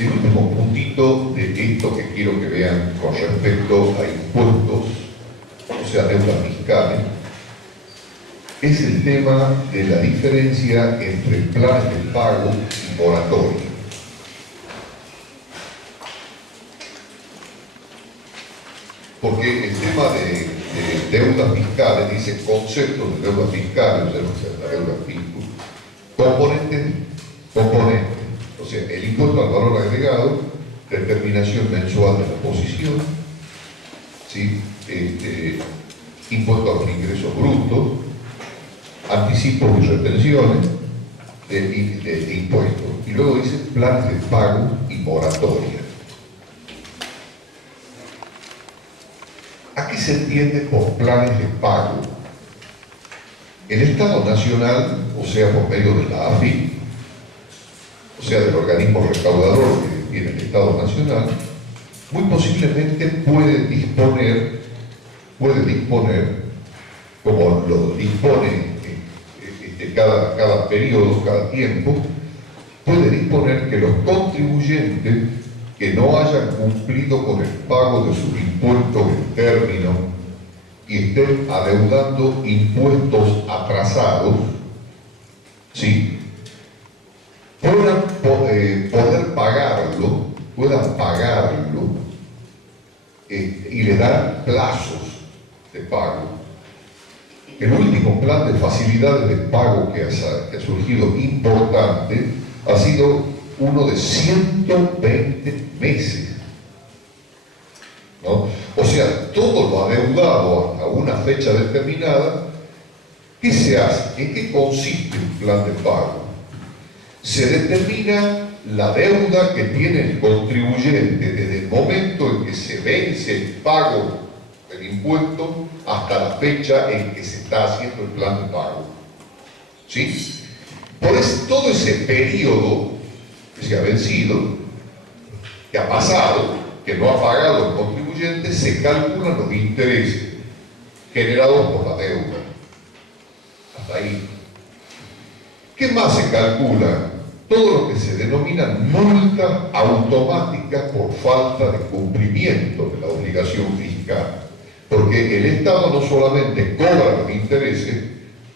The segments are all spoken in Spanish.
El último puntito de esto que quiero que vean con respecto a impuestos, o sea, deudas fiscales, es el tema de la diferencia entre planes de pago y moratoria. Porque el tema de deudas fiscales, dice conceptos de deudas fiscales, o sea, la deuda fiscal, componentes, o sea, el impuesto al valor agregado, determinación mensual de la posición, ¿sí? Impuesto a los ingresos brutos, anticipos y retenciones de impuestos. Y luego dice planes de pago y moratoria. ¿A qué se entiende por planes de pago? El Estado Nacional, o sea, por medio de la AFIP, o sea, del organismo recaudador que tiene el Estado Nacional, muy posiblemente puede disponer, como lo dispone cada periodo, cada tiempo, puede disponer que los contribuyentes que no hayan cumplido con el pago de sus impuestos en término y estén adeudando impuestos atrasados, ¿sí?, puedan pagarlo y le dan plazos de pago. El último plan de facilidades de pago que ha surgido importante ha sido uno de 120 meses, ¿no? O sea, todo lo adeudado hasta una fecha determinada. ¿Qué se hace? ¿En qué consiste un plan de pago? Se determina la deuda que tiene el contribuyente desde el momento en que se vence el pago del impuesto hasta la fecha en que se está haciendo el plan de pago, ¿sí? Por eso, todo ese periodo que se ha vencido, que ha pasado, que no ha pagado el contribuyente, se calculan los intereses generados por la deuda. Hasta ahí. ¿Qué más se calcula? Todo lo que se denominan multas automáticas por falta de cumplimiento de la obligación fiscal. Porque el Estado no solamente cobra los intereses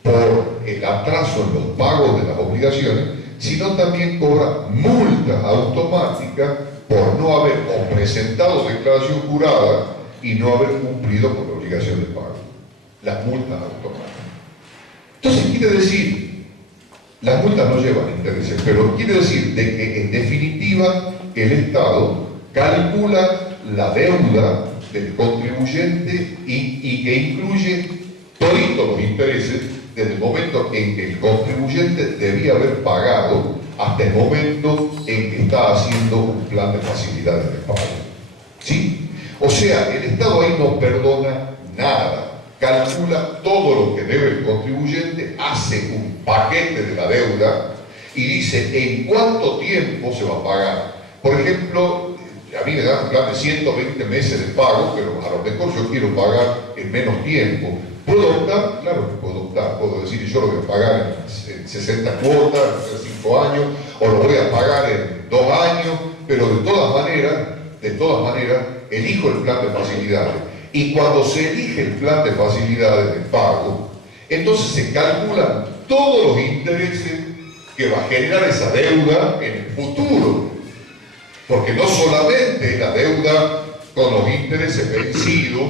por el atraso en los pagos de las obligaciones, sino también cobra multas automáticas por no haber o presentado declaración jurada y no haber cumplido con la obligación de pago. Las multas automáticas. Entonces quiere decir, las multas no llevan intereses, pero quiere decir de que en definitiva el Estado calcula la deuda del contribuyente y que incluye todos los intereses desde el momento en que el contribuyente debía haber pagado hasta el momento en que está haciendo un plan de facilidades de pago, ¿sí? O sea, el Estado ahí no perdona nada. Calcula todo lo que debe el contribuyente, hace un paquete de la deuda y dice en cuánto tiempo se va a pagar. Por ejemplo, a mí me dan un plan de 120 meses de pago, pero a lo mejor yo quiero pagar en menos tiempo. ¿Puedo optar? Claro que puedo optar. Puedo decir yo lo voy a pagar en 60 cuotas, en 5 años, o lo voy a pagar en 2 años, pero de todas maneras, elijo el plan de facilidades. Y cuando se elige el plan de facilidades de pago, entonces se calculan todos los intereses que va a generar esa deuda en el futuro. Porque no solamente la deuda con los intereses vencidos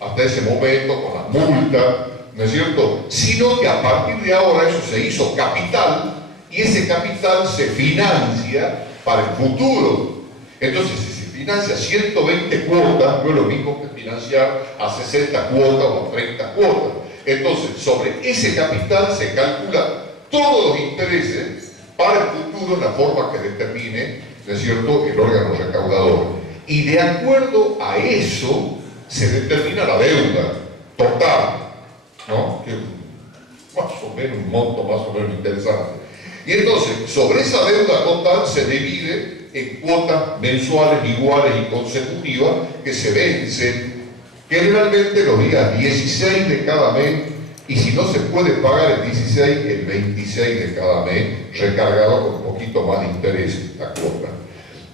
hasta ese momento, con las multas, ¿no es cierto?, sino que a partir de ahora eso se hizo capital y ese capital se financia para el futuro. Entonces, si se financia 120 cuotas, no es lo mismo que financiar a 60 cuotas o a 30 cuotas. Entonces, sobre ese capital se calcula todos los intereses para el futuro en la forma que determine, ¿no es cierto?, el órgano recaudador. Y de acuerdo a eso se determina la deuda total, ¿no?, que es más o menos un monto más o menos interesante. Y entonces, sobre esa deuda total se divide en cuotas mensuales iguales y consecutivas que se vencen generalmente los días 16 de cada mes, y si no se puede pagar el 16, el 26 de cada mes, recargado con un poquito más de interés la cuota.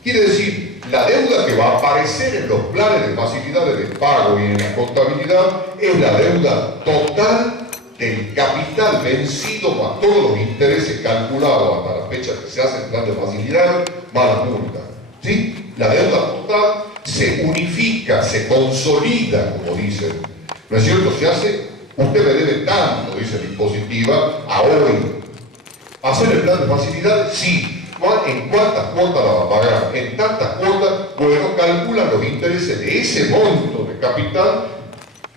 Quiere decir, la deuda que va a aparecer en los planes de facilidades de pago y en la contabilidad es la deuda total del capital vencido más todos los intereses calculados hasta la fecha que se hace el plan de facilidades más la multa. ¿Sí? La deuda total se unifica, se consolida, como dicen. ¿No es cierto? Se hace, usted me debe tanto, dice la impositiva, a hoy. ¿Hacer el plan de facilidades? Sí. ¿En cuántas cuotas la va a pagar? En tantas cuotas, bueno, calculan los intereses de ese monto de capital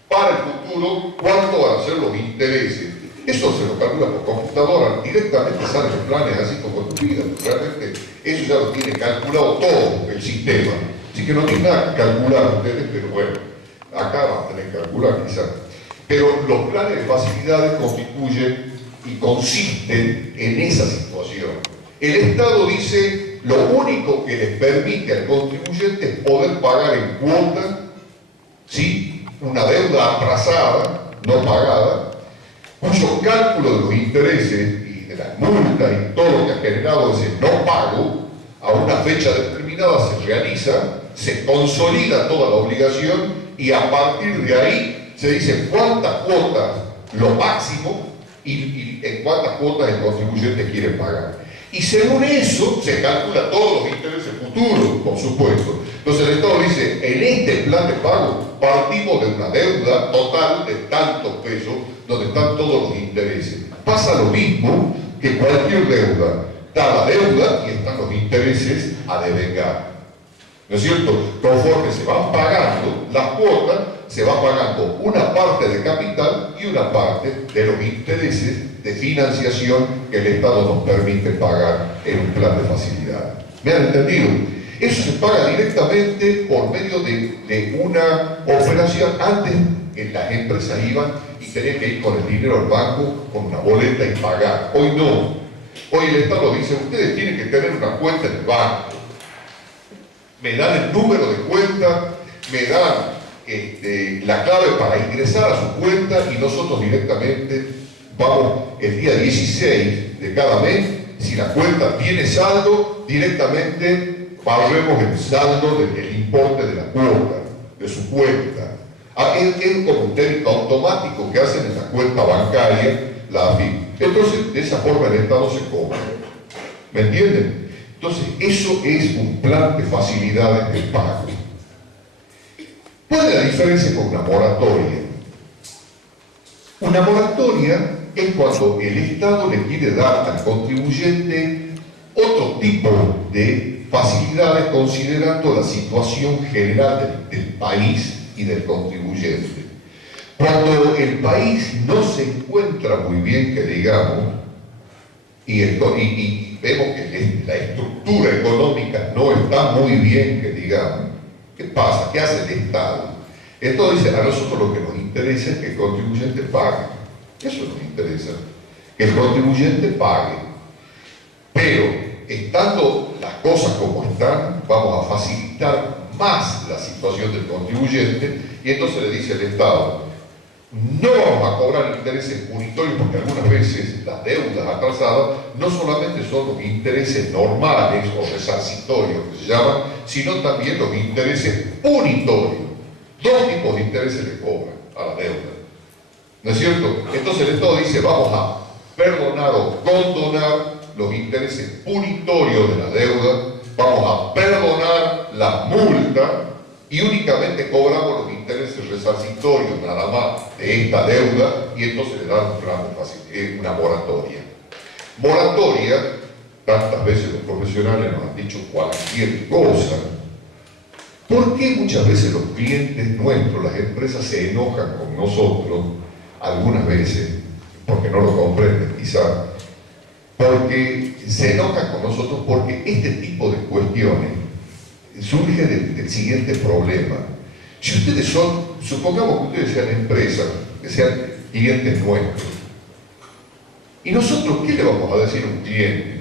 para el futuro, cuánto van a ser los intereses. Eso se lo calcula por computadora, directamente salen los planes así como tu vida. Realmente eso ya lo tiene calculado todo el sistema. Así que no tiene nada que calcular ustedes, pero bueno, acá van a tener que calcular quizás. Pero los planes de facilidades constituyen y consisten en esa situación. El Estado dice, lo único que les permite al contribuyente es poder pagar en cuota, ¿sí?, una deuda atrasada, no pagada, cuyo cálculo de los intereses y de las multas y todo lo que ha generado ese no pago, a una fecha determinada se realiza, se consolida toda la obligación y a partir de ahí se dice cuántas cuotas, lo máximo, y en cuántas cuotas el contribuyente quiere pagar. Y según eso se calcula todos los intereses futuros, por supuesto. Entonces el Estado dice, en este plan de pago partimos de una deuda total de tantos pesos, donde están todos los intereses. Pasa lo mismo que cualquier deuda. Está la deuda y están los intereses a devengar. ¿No es cierto? Conforme se van pagando las cuotas, se va pagando una parte de capital y una parte de los intereses de financiación que el Estado nos permite pagar en un plan de facilidad. ¿Me han entendido? Eso se paga directamente por medio de una operación. Antes las empresas iban y tenían que ir con el dinero al banco, con una boleta y pagar. Hoy no. Hoy el Estado dice, ustedes tienen que tener una cuenta en el banco. Me dan el número de cuenta, me dan la clave para ingresar a su cuenta y nosotros directamente vamos el día 16 de cada mes, si la cuenta tiene saldo, directamente pagaremos el saldo del importe de la cuota, de su cuenta. Es como un débito automático que hacen en la cuenta bancaria, la AFIP. Entonces, de esa forma el Estado se cobra. ¿Me entienden? Entonces, eso es un plan de facilidades de pago. ¿Cuál es la diferencia con una moratoria? Una moratoria es cuando el Estado le quiere dar al contribuyente otro tipo de facilidades considerando la situación general del país y del contribuyente. Cuando el país no se encuentra muy bien, que digamos, y vemos que la estructura económica no está muy bien, que digamos, ¿qué pasa? ¿Qué hace el Estado? Entonces dice, a nosotros lo que nos interesa es que el contribuyente pague. Eso nos interesa, que el contribuyente pague. Pero, estando las cosas como están, vamos a facilitar más la situación del contribuyente y entonces le dice el Estado, no vamos a cobrar intereses punitorios porque algunas veces las deudas atrasadas no solamente son los intereses normales o resarcitorios que se llaman, sino también los intereses punitorios. Dos tipos de intereses le cobran a la deuda. ¿No es cierto? Entonces el Estado dice, vamos a perdonar o condonar los intereses punitorios de la deuda, vamos a perdonar la multa y únicamente cobramos los intereses resarcitorios nada más de esta deuda y entonces le dan una moratoria. Moratoria, tantas veces los profesionales nos han dicho cualquier cosa. ¿Por qué muchas veces los clientes nuestros, las empresas, se enojan con nosotros? Algunas veces, porque no lo comprenden quizá, porque se enojan con nosotros porque este tipo de cuestiones surge del siguiente problema. Si ustedes son, supongamos que ustedes sean empresas, que sean clientes nuestros, ¿y nosotros qué le vamos a decir a un cliente?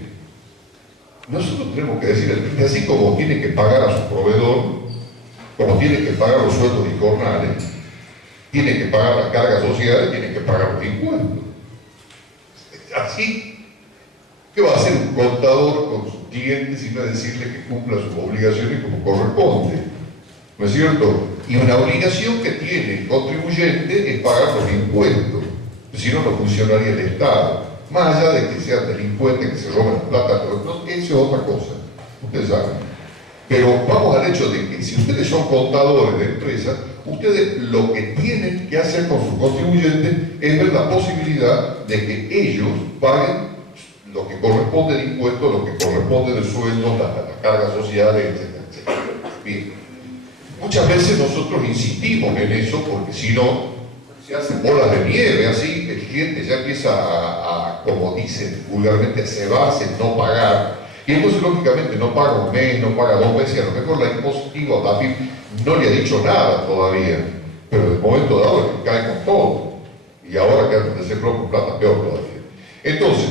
Nosotros tenemos que decir al cliente, así como tiene que pagar a su proveedor, como tiene que pagar los sueldos y jornales, tiene que pagar las cargas sociales, tiene que pagar los impuestos. Así, ¿qué va a hacer un contador con su cliente, sino a decirle que cumpla sus obligaciones como corresponde, ¿no es cierto? Y una obligación que tiene el contribuyente es pagar los impuestos, si no, no funcionaría el Estado. Más allá de que sean delincuentes, que se roben la plata, eso es otra cosa, ustedes saben. Pero vamos al hecho de que si ustedes son contadores de empresas, ustedes lo que tienen que hacer con sus contribuyentes es ver la posibilidad de que ellos paguen lo que corresponde de impuestos, lo que corresponde de sueldos, las cargas sociales, etcétera, etcétera. Bien. Muchas veces nosotros insistimos en eso porque si no, se hacen bolas de nieve, así el cliente ya empieza como dicen vulgarmente, a cebarse, no pagar. Y entonces, lógicamente, no paga un mes, no paga 2 meses, y a lo mejor la impositiva TAFIP no le ha dicho nada todavía, pero de momento dado que cae con todo. Y ahora que antes de hacer con plata, peor todavía. Entonces,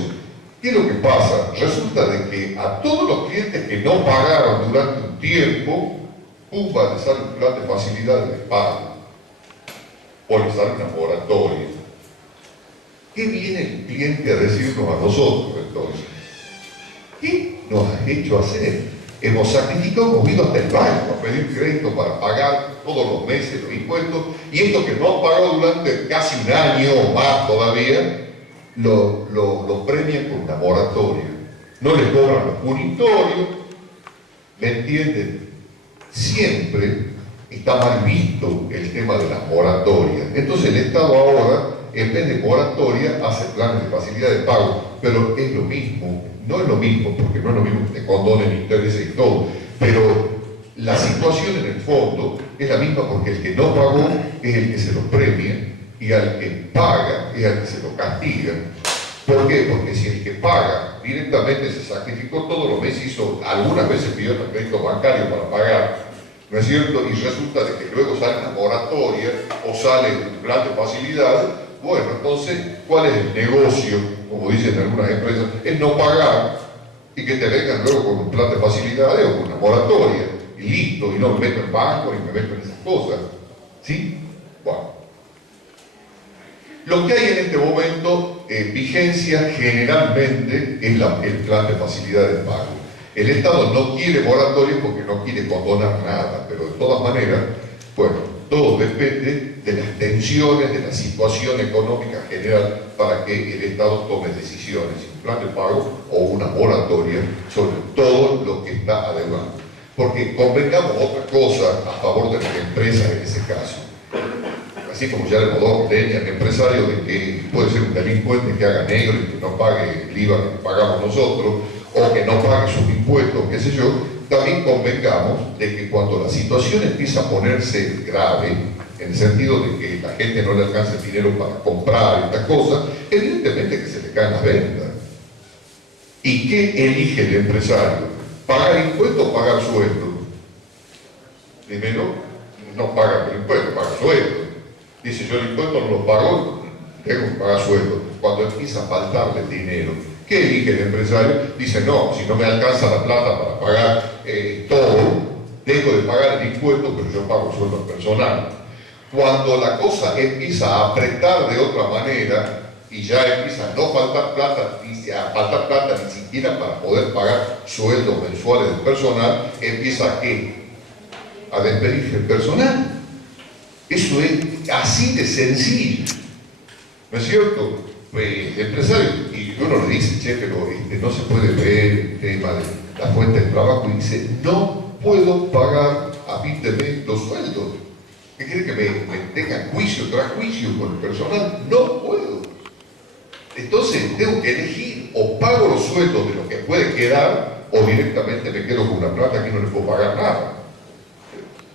¿qué es lo que pasa? Resulta de que a todos los clientes que no pagaron durante un tiempo, pumba, le sale un plan de facilidades de pago, o le sale una moratoria. ¿Qué viene el cliente a decirnos a nosotros entonces? ¿Qué nos has hecho hacer? Hemos sacrificado, hemos ido hasta el banco a pedir crédito para pagar todos los meses los impuestos, y esto que no han pagado durante casi un año o más todavía, lo premian con una moratoria. No les cobran los punitorios, ¿me entienden? Siempre está mal visto el tema de las moratorias. Entonces el Estado ahora, en vez de moratoria, hace planes de facilidad de pago, pero es lo mismo. No es lo mismo, porque no es lo mismo que te condonen intereses y todo, pero la situación en el fondo es la misma porque el que no pagó es el que se lo premia y al que paga es al que se lo castiga. ¿Por qué? Porque si el que paga directamente se sacrificó todos los meses, hizo, algunas veces pidió el crédito bancario para pagar, ¿no es cierto? Y resulta de que luego sale una moratoria o sale un plan de facilidad. Bueno, entonces, ¿cuál es el negocio? Como dicen algunas empresas, es no pagar y que te vengan luego con un plan de facilidades o con una moratoria y listo, y no me meto en banco ni me meto en esas cosas. ¿Sí? Bueno. Lo que hay en este momento en vigencia generalmente es el plan de facilidades de pago. El Estado no quiere moratoria porque no quiere condonar nada, pero de todas maneras, bueno, todo depende de las tensiones, de la situación económica general para que el Estado tome decisiones, un plan de pago o una moratoria sobre todo lo que está adeudando. Porque convengamos otra cosa a favor de las empresas en ese caso. Así como ya le hemos dado leña al empresario de que puede ser un delincuente que haga negro y que no pague el IVA que pagamos nosotros, o que no pague sus impuestos, qué sé yo, también convengamos de que cuando la situación empieza a ponerse grave, en el sentido de que la gente no le alcanza el dinero para comprar estas cosas, evidentemente que se le caen las ventas. ¿Y qué elige el empresario? ¿Pagar impuestos o pagar sueldo? Primero, no paga el impuesto, paga sueldo. Dice, yo el impuesto no lo pago, tengo que pagar sueldo. Cuando empieza a faltarle dinero, ¿qué elige el empresario? Dice, no, si no me alcanza la plata para pagar todo, dejo de pagar el impuesto, pero yo pago sueldo personal. Cuando la cosa empieza a apretar de otra manera y ya empieza a no faltar plata, ni siquiera para poder pagar sueldos mensuales del personal, empieza a despedirse el personal. Eso es así de sencillo, ¿no es cierto? El empresario, y uno le dice, che, pero no se puede ver el tema de la fuente de trabajo, y dice, no puedo pagar a fin de mes los sueldos. ¿Qué quiere que me tengan juicio tras juicio con el personal? No puedo. Entonces tengo que elegir, o pago los sueldos de lo que puede quedar, o directamente me quedo con una plata que no le puedo pagar nada.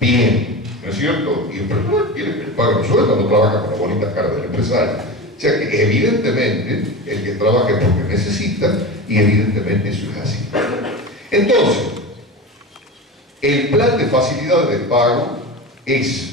Bien, ¿no es cierto? Y el personal quiere que le paguen los sueldos, no trabaja con la bonita cara del empresario. O sea que evidentemente el que trabaja es porque necesita, y evidentemente eso es así. Entonces, el plan de facilidades de pago es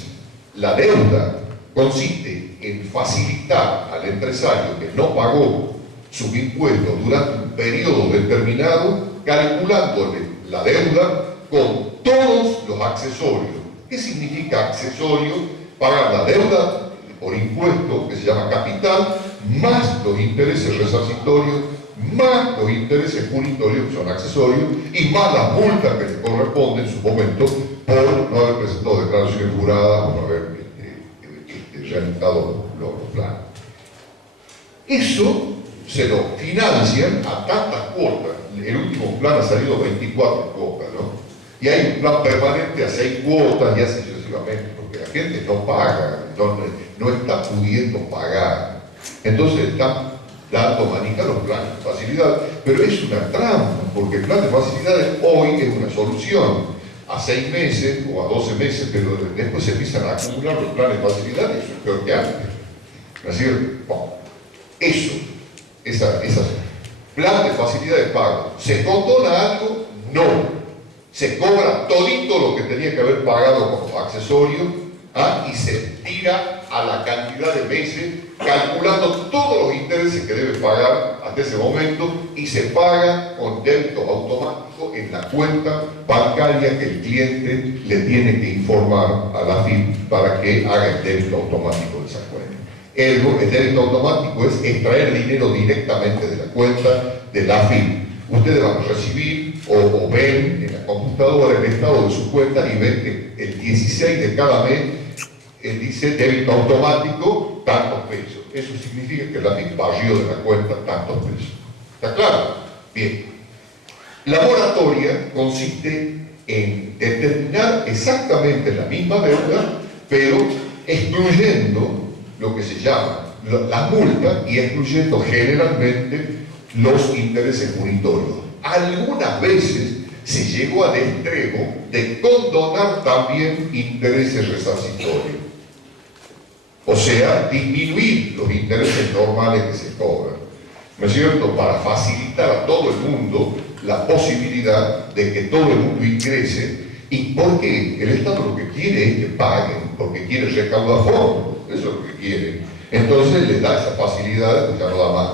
la deuda, consiste en facilitar al empresario que no pagó sus impuestos durante un periodo determinado, calculándole la deuda con todos los accesorios. ¿Qué significa accesorio? Pagar la deuda por impuesto, que se llama capital, más los intereses resarcitorios, más los intereses punitorios, que son accesorios, y más las multas que le corresponden en su momento por no haber presentado declaraciones juradas o no haber realizado los planes. Eso se lo financian a tantas cuotas. El último plan ha salido 24 cuotas, ¿no? Y hay un plan permanente a 6 cuotas y así sucesivamente, porque la gente no paga, no está pudiendo pagar. Entonces están dando manija a los planes de facilidad, pero es una trampa, porque el plan de facilidades hoy es una solución a 6 meses o a 12 meses, pero después se empiezan a acumular los planes de facilidades y eso es peor que antes. ¿No es cierto? Bueno, esas plan de facilidad de pago. ¿Se condona algo? No. Se cobra todito lo que tenía que haber pagado como accesorio, y se tira a la cantidad de meses, calculando todos los intereses que debe pagar hasta ese momento, y se paga con débito automático en la cuenta bancaria que el cliente le tiene que informar a la AFIP para que haga el débito automático de esa cuenta. El débito automático es extraer dinero directamente de la cuenta de la AFIP. Ustedes van a recibir o ven en la computadora el estado de su cuenta y ven que el 16 de cada mes dice débito automático tantos pesos. Eso significa que la AFIP barrió de la cuenta tantos pesos. ¿Está claro? Bien. La moratoria consiste en determinar exactamente la misma deuda, pero excluyendo lo que se llama la multa y excluyendo generalmente los intereses punitorios. Algunas veces se llegó al extremo de condonar también intereses resarcitorios. O sea, disminuir los intereses normales que se cobran. ¿No es cierto? Para facilitar a todo el mundo la posibilidad de que todo el mundo ingrese. ¿Y por qué? El Estado lo que quiere es que paguen, porque quiere recaudar fondos. Eso es lo que quiere. Entonces les da esa facilidad, pues ya no da más.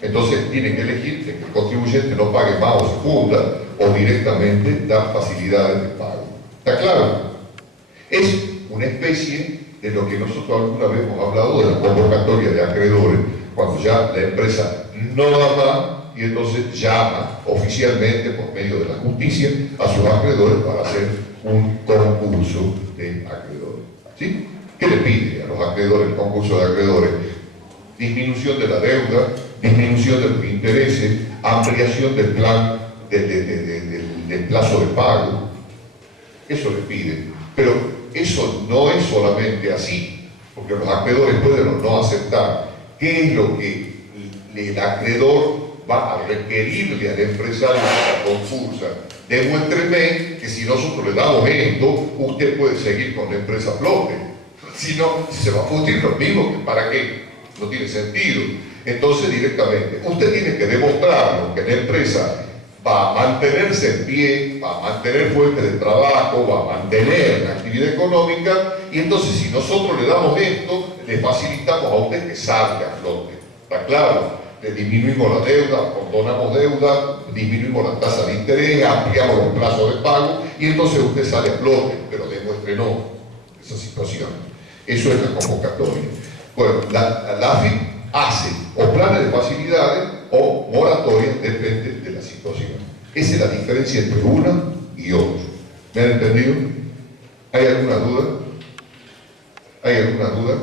Entonces tienen que elegir que el contribuyente no pague más o se funda, o directamente da facilidades de pago. ¿Está claro? Es una especie de lo que nosotros alguna vez hemos hablado de la convocatoria de acreedores, cuando ya la empresa no da más y entonces llama oficialmente por medio de la justicia a sus acreedores para hacer un concurso de acreedores. ¿Sí? ¿Qué le pide a los acreedores el concurso de acreedores? Disminución de la deuda, disminución de los intereses, ampliación del plan del plazo de pago. Eso le pide. Pero eso no es solamente así, porque los acreedores pueden o no aceptar. ¿Qué es lo que el acreedor va a requerirle al empresario que la concursa? Demuéstreme que si nosotros le damos esto, usted puede seguir con la empresa a flote. Si no, se va a fundir lo mismo, que ¿para qué? No tiene sentido. Entonces, directamente, usted tiene que demostrarlo, que la empresa va a mantenerse en pie, va a mantener fuentes de trabajo, va a mantener la actividad económica, y entonces si nosotros le damos esto, le facilitamos a usted que salga a flote. ¿Está claro? Le disminuimos la deuda, condonamos deuda, disminuimos la tasa de interés, ampliamos los plazos de pago, y entonces usted sale a flote, pero demuéstrenos esa situación. Eso es la convocatoria. Bueno, la AFIP hace o planes de facilidades o moratorias, depende de la situación. Esa es la diferencia entre una y otra. ¿Me han entendido? ¿Hay alguna duda? ¿Hay alguna duda?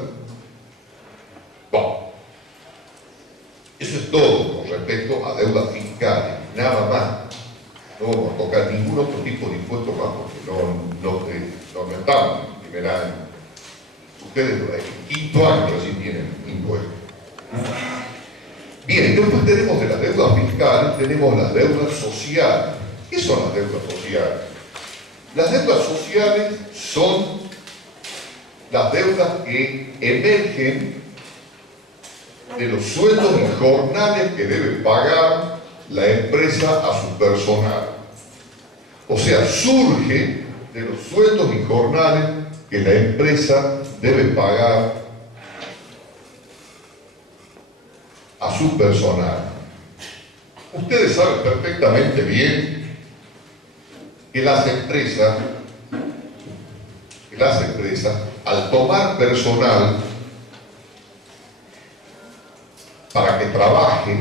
Bueno, eso es todo con respecto a deudas fiscales, nada más. No vamos a tocar ningún otro tipo de impuesto más porque no estamos en primer año. Ustedes en quinto año recién tienen impuestos. Bien, después tenemos de las deudas fiscales, tenemos las deudas sociales. ¿Qué son las deudas sociales? Las deudas sociales son las deudas que emergen de los sueldos y jornales que debe pagar la empresa a su personal. O sea, surge de los sueldos y jornales que la empresa debe pagar a su personal. Ustedes saben perfectamente bien que las empresas, al tomar personal, para que trabaje.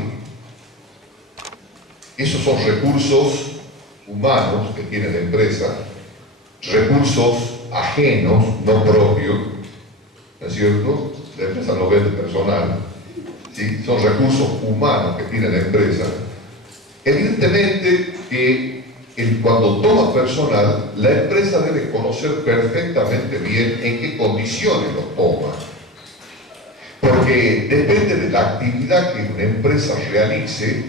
Esos son recursos humanos que tiene la empresa, recursos ajenos, no propios, ¿no es cierto? La empresa no vende personal, ¿sí? Son recursos humanos que tiene la empresa. Evidentemente que cuando toma personal, la empresa debe conocer perfectamente bien en qué condiciones lo toma. Porque depende de la actividad que una empresa realice,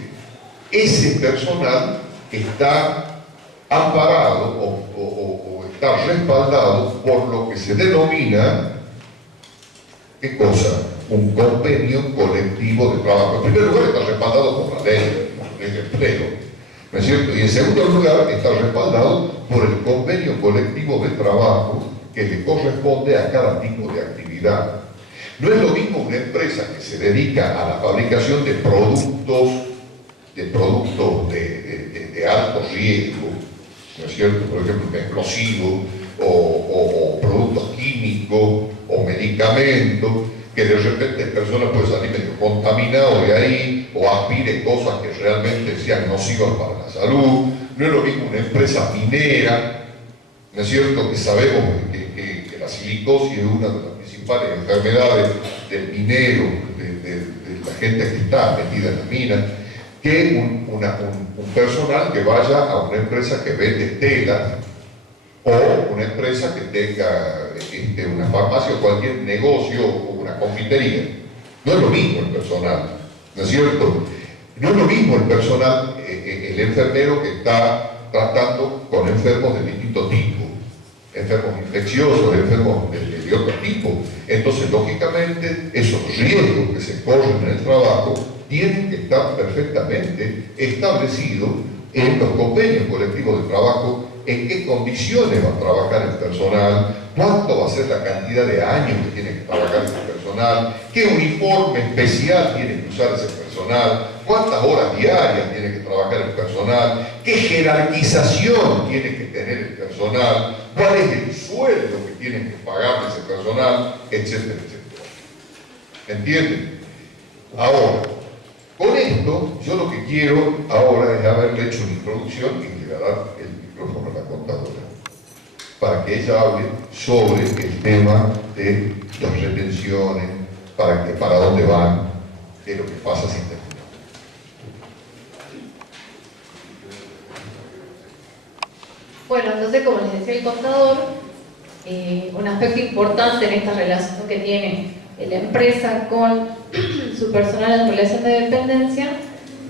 ese personal está amparado o está respaldado por lo que se denomina, ¿qué cosa? Un convenio colectivo de trabajo. En primer lugar, está respaldado por la ley de empleo, ¿no es cierto? Y en segundo lugar, está respaldado por el convenio colectivo de trabajo que le corresponde a cada tipo de actividad. No es lo mismo una empresa que se dedica a la fabricación de productos de alto riesgo, ¿no es cierto? Por ejemplo, explosivos o productos químicos o medicamentos, que de repente la persona puede salir medio contaminado de ahí o aspire cosas que realmente sean nocivas para la salud. No es lo mismo una empresa minera, ¿no es cierto? Que sabemos que la silicosis es una de las principales enfermedades del minero, de la gente que está metida en la mina, que un personal que vaya a una empresa que vende tela o una empresa que tenga una farmacia o cualquier negocio o una confitería. No es lo mismo el personal, ¿no es cierto? No es lo mismo el personal, el enfermero que está tratando con enfermos de distinto tipo, enfermos infecciosos, enfermos de otro tipo. Entonces, lógicamente, esos riesgos que se corren en el trabajo tienen que estar perfectamente establecidos en los convenios colectivos de trabajo, en qué condiciones va a trabajar el personal, cuánto va a ser la cantidad de años que tiene que trabajar ese personal, qué uniforme especial tiene que usar ese personal, cuántas horas diarias tiene que trabajar el personal, qué jerarquización tiene que tener el personal, cuál es el sueldo que tiene que pagarle ese personal, etcétera, etcétera. ¿Entienden? Ahora, con esto, yo lo que quiero ahora es haberle hecho una introducción y le voy a dar el micrófono a la contadora para que ella hable sobre el tema de las retenciones, para dónde van, de lo que pasa sin terminar. Bueno, entonces, como les decía el contador, un aspecto importante en esta relación que tiene la empresa con su personal en relación de dependencia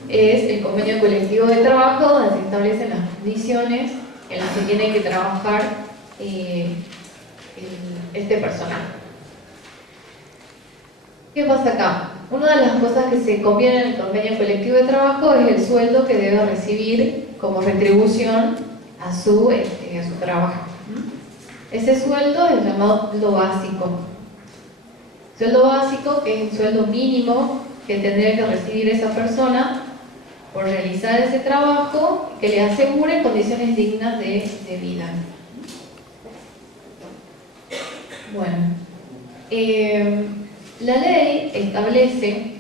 es el convenio colectivo de trabajo, donde se establecen las condiciones en las que tiene que trabajar este personal. ¿Qué pasa acá? Una de las cosas que se conviene en el convenio colectivo de trabajo es el sueldo que debe recibir como retribución a su trabajo. Ese sueldo es llamado sueldo básico. Sueldo básico, que es el sueldo mínimo que tendría que recibir esa persona por realizar ese trabajo, que le asegure condiciones dignas de vida. Bueno, la ley establece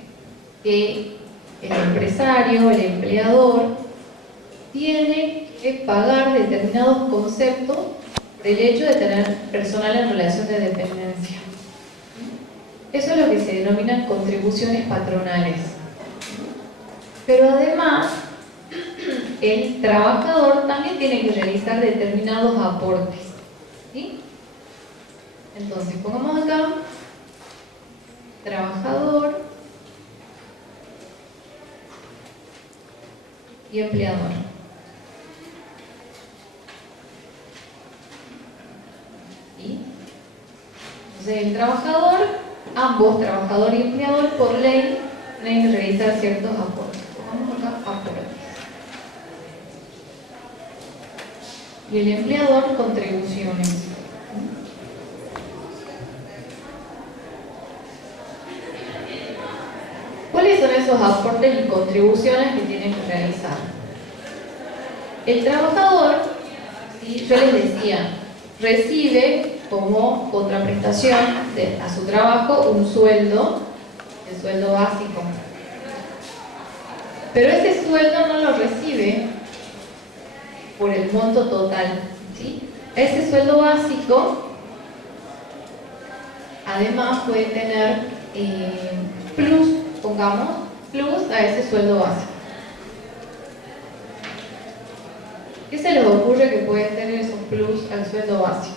que el empresario, el empleador, tiene que pagar determinados conceptos por el hecho de tener personal en relación de dependencia. Eso es lo que se denominan contribuciones patronales. Pero además, el trabajador también tiene que realizar determinados aportes. ¿Sí? Entonces, pongamos acá, trabajador y empleador. ¿Sí? Entonces, el trabajador, ambos, trabajador y empleador, por ley, tienen que realizar ciertos aportes. Pongamos acá, aportes. Y el empleador, contribuciones. ¿Cuáles son esos aportes y contribuciones que tienen que realizar? El trabajador, ¿sí? Yo les decía, recibe como contraprestación a su trabajo un sueldo, el sueldo básico. Pero ese sueldo no lo recibe por el monto total, ¿sí? Ese sueldo básico, además, puede tener plus, pongamos, plus a ese sueldo básico. ¿Qué se les ocurre que pueden tener esos plus al sueldo básico?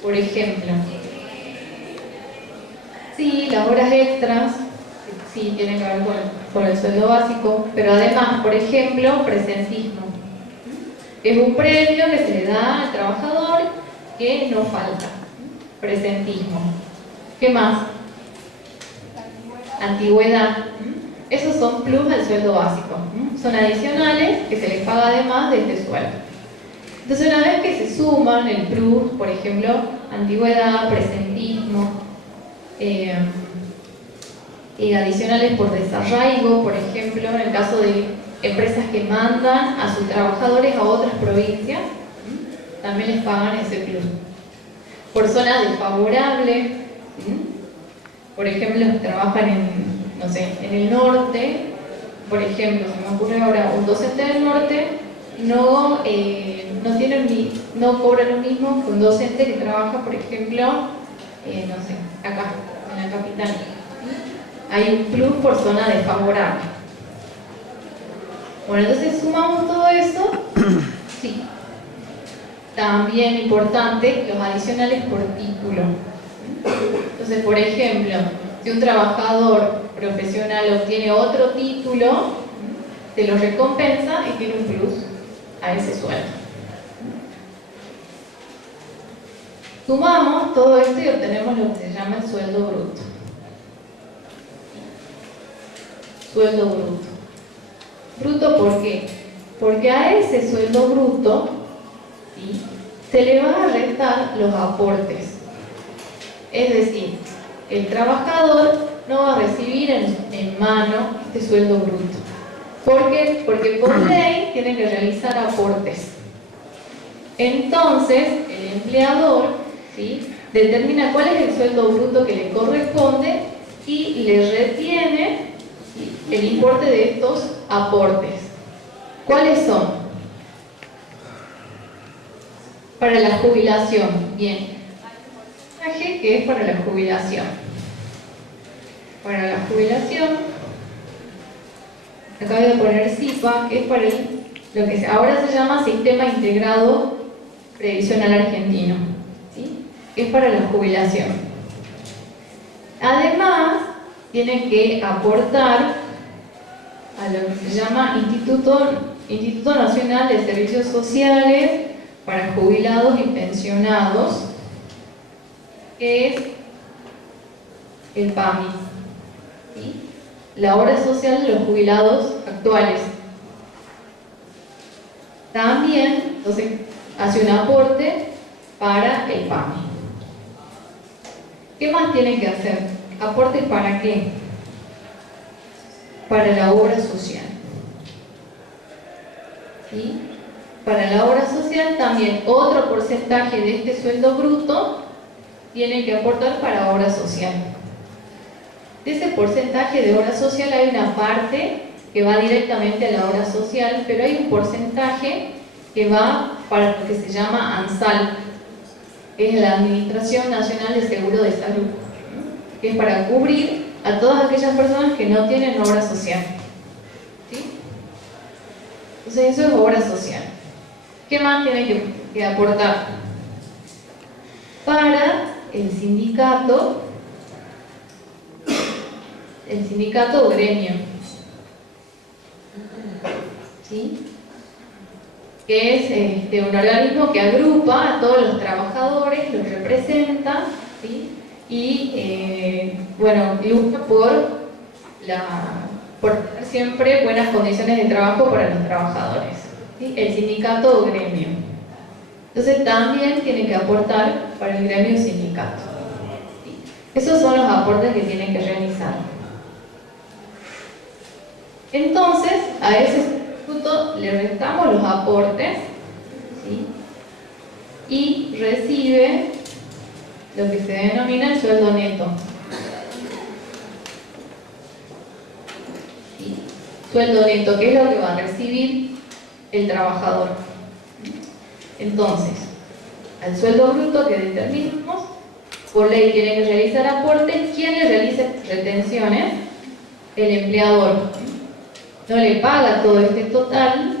Por ejemplo, sí, las horas extras, sí, tienen que ver con el sueldo básico, pero además, por ejemplo, presentismo. Es un premio que se le da al trabajador que no falta. Presentismo. ¿Qué más? Antigüedad. Esos son plus al sueldo básico. Son adicionales que se les paga además de este sueldo. Entonces, una vez que se suman el plus, por ejemplo, antigüedad, presentismo, y adicionales por desarraigo, por ejemplo, en el caso de empresas que mandan a sus trabajadores a otras provincias, también les pagan ese plus. Por zona desfavorable, por ejemplo, trabajan en el norte, por ejemplo, se me ocurre ahora, un docente del norte no cobra lo mismo que un docente que trabaja, por ejemplo, acá, en la capital. Hay un plus por zona desfavorable. Bueno, entonces sumamos todo eso. Sí. También importante, los adicionales por título. Entonces, por ejemplo, si un trabajador profesional obtiene otro título, se lo recompensa y tiene un plus a ese sueldo. Sumamos todo esto y obtenemos lo que se llama el sueldo bruto. Sueldo bruto. ¿Bruto por qué? Porque a ese sueldo bruto, ¿sí?, se le van a restar los aportes. Es decir, el trabajador no va a recibir en mano este sueldo bruto. ¿Por qué? Porque por ley tiene que realizar aportes. Entonces, el empleador, ¿sí?, determina cuál es el sueldo bruto que le corresponde y le retiene, ¿sí?, el importe de estos aportes. ¿Cuáles son? Para la jubilación. Bien. Que es para la jubilación. Para la jubilación, acá voy a poner SIPA, que es para lo que ahora se llama Sistema Integrado Previsional Argentino, ¿sí?, que es para la jubilación. Además, tienen que aportar a lo que se llama Instituto Nacional de Servicios Sociales para Jubilados y Pensionados, que es el PAMI, ¿sí?, la obra social de los jubilados actuales. También, entonces, hace un aporte para el PAMI. ¿Qué más tienen que hacer? ¿Aportes para qué? Para la obra social. ¿Sí? Para la obra social también otro porcentaje de este sueldo bruto tienen que aportar para obra social. De ese porcentaje de obra social hay una parte que va directamente a la obra social, pero hay un porcentaje que va para lo que se llama ANSAL, que es la Administración Nacional de Seguro de Salud, que es para cubrir a todas aquellas personas que no tienen obra social. ¿Sí? Entonces eso es obra social. ¿Qué más tienen que aportar? Para el sindicato o gremio, ¿sí?, que es un organismo que agrupa a todos los trabajadores, los representa, ¿sí?, y lucha por tener siempre buenas condiciones de trabajo para los trabajadores, ¿sí?, el sindicato o gremio. Entonces también tienen que aportar para el gremio sindicato, ¿sí? Esos son los aportes que tienen que realizar. Entonces, a ese instituto le restamos los aportes, ¿sí?, y recibe lo que se denomina el sueldo neto. ¿Sí? sueldo neto, que es lo que va a recibir el trabajador. Entonces, al sueldo bruto que determinamos, por ley tiene que realizar aportes. ¿Quién le realiza retenciones? El empleador. No le paga todo este total,